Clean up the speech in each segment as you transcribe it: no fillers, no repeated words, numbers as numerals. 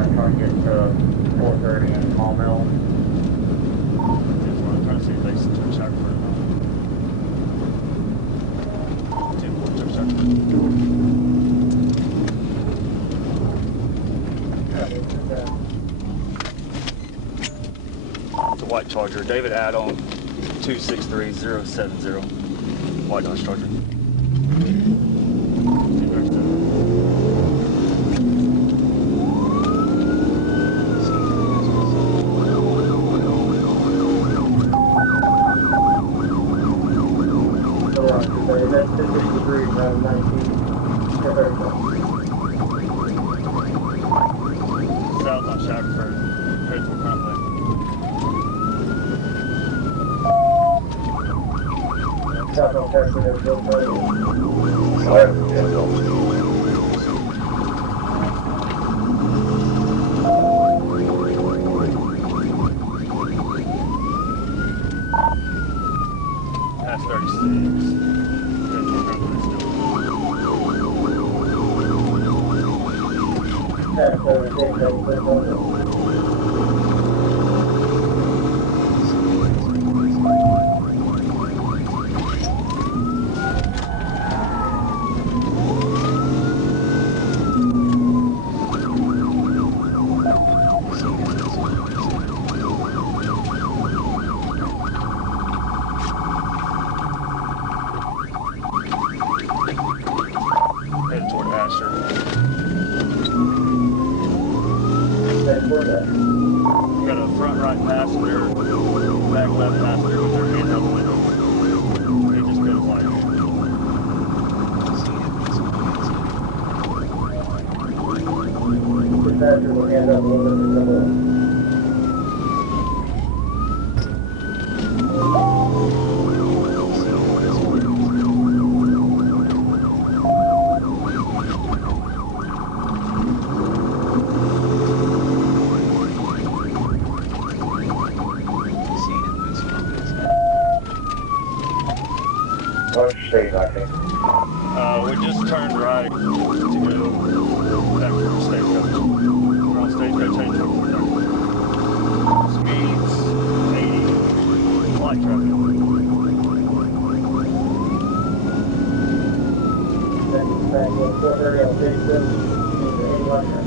want to try to get to 430 in Small Mill. I'm trying to see if they took Shackelford or not. 10-4 took Shackelford. It's a white Charger. David Add-on 263070. White Dodge Charger. That's 50 degrees around 19. South on Shackelford. Headed toward Conway. South on Shackelford and Bill Murray. Past 36. Headed toward Asher. We got a front right passenger, back left passenger with their hand out the window. He just goes like. The passenger will hand up a little bit to someone. State, I think. We just turned right to go back to the stagecoach. We're on stagecoach heading toward 430. Speeds 80, light traffic. Back on 430 on stage 7. Speed 100.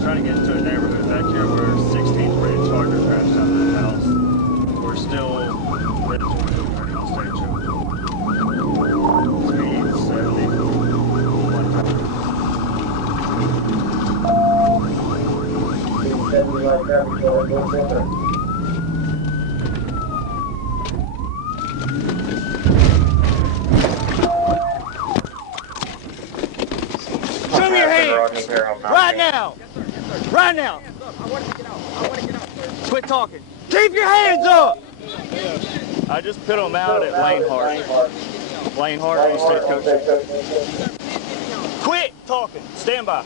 Trying to get into a neighborhood back here where 16's ready to Charger crashed out of the house. We're still headed toward 430 on stage 2. Speed 70. Show me your hands! Right now! Right now! Quit talking. Keep your hands up! I just put them out at Lane Hart. Lane Hart on stagecoach. Quit talking. Stand by.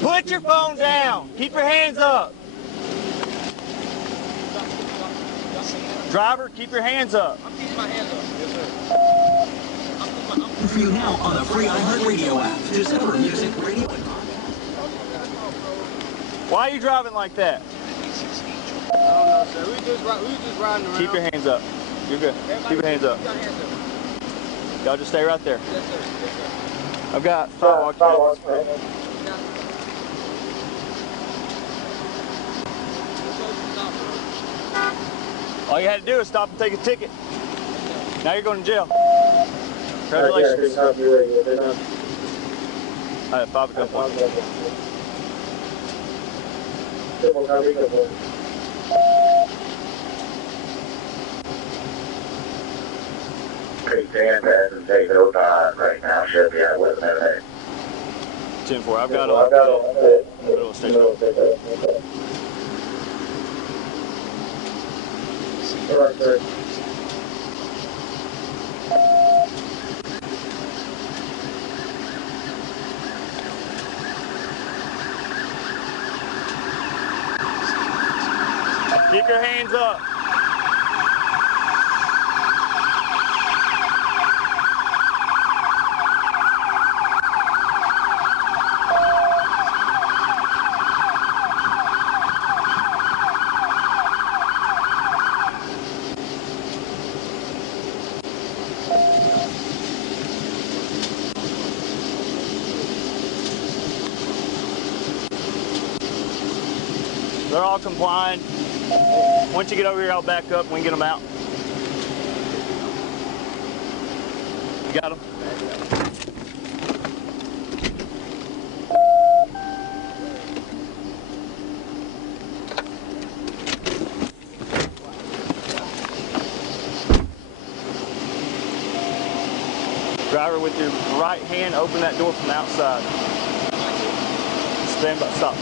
Put Put your phone down. Keep your hands up. Driver, keep your hands up. I'm keeping my hands up. Yes, sir. For you now on the free iHeartRadio app. Discover music, radio, and Why are you driving like that? I don't know, sir. We just riding around. Keep your hands up. You're good. Keep your hands up. Y'all just stay right there. Yes, sir. Yes, sir. I've got sidewalk. All you had to do is stop and take a ticket. Now you're going to jail. Congratulations. I had 5 gun points. Pretty damn bad to take no time right now. Should be at 11 minutes. 10-4. I've got all in the middle of station. Correct, sir. Keep your hands up. They're all complying. Once you get over here, I'll back up and we can get them out. You got them? Driver, with your right hand, open that door from the outside. Stand by, stop.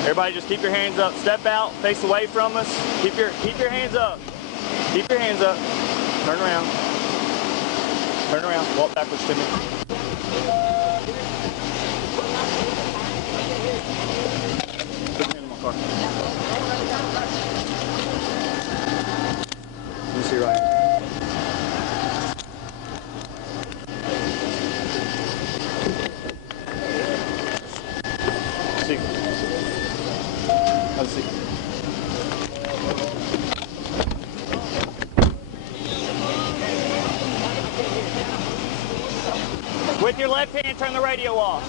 Everybody just keep your hands up. Step out, face away from us. Keep your hands up. Keep your hands up. Turn around. Turn around. Walk backwards to me. Put your hand in my car. Let me see your right hand. Let's see. With your left hand, turn the radio off.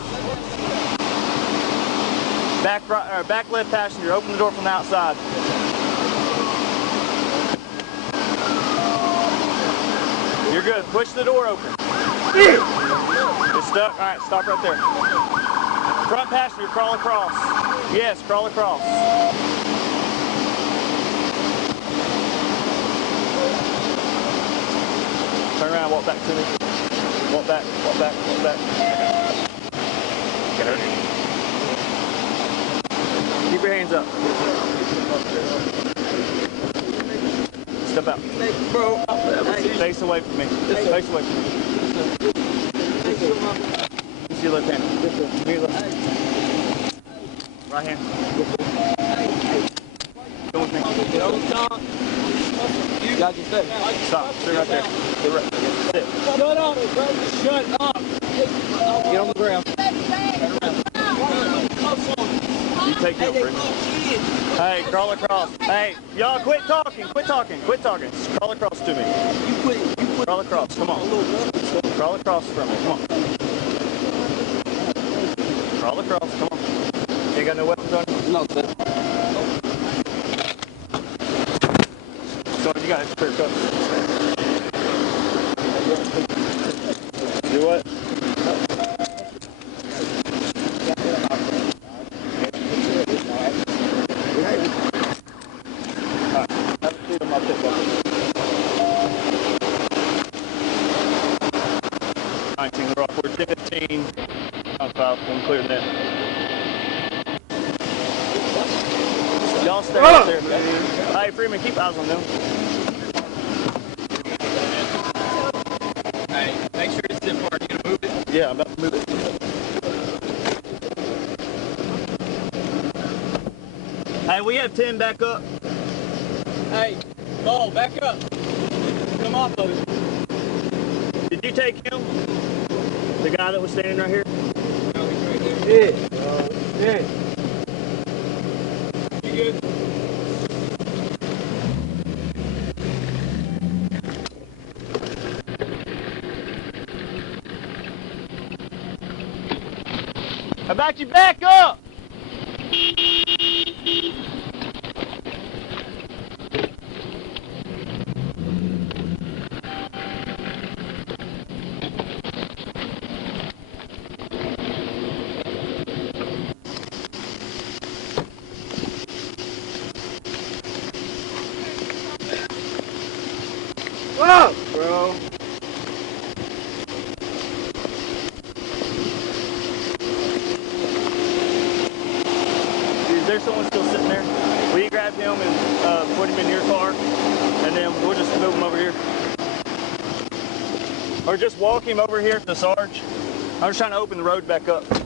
Back right, or back left passenger, open the door from the outside. You're good. Push the door open. It's stuck. All right, stop right there. Front passenger, crawl across. Yes, crawl across. Turn around, walk back to me. Walk back, walk back, walk back. Get her. Keep your hands up. Step out. Face away from me. Face away from me. Use your left hand. Give me your left hand. Right hand. Come with me. You got your step. Stop. Sit right there. Sit right there. Sit. Shut up. Shut up. Get on the ground. You take your break. Hey, crawl across. Hey, y'all quit talking. Quit talking. Quit talking. Just crawl across to me. Crawl across. Come on. Crawl across from me. Come on. Crawl across. Come on. You got no weapons on you? No, sir. So you got to clear cut. Do what? We're off. We're 10-15 on 5. One clear net. Y'all stay out there. Hey, Freeman, keep eyes on them. Hey, make sure it's in part. You gonna move it? Yeah, I'm about to move it. Hey, we have 10 back up. Hey, Bo, back up. Come off of it. Did you take him? The guy that was standing right here? No, he's right there. Yeah. You good? How about you back up? Whoa, bro. put him in your car, and then we'll just move him over here. Or just walk him over here to Sarge. I'm just trying to open the road back up.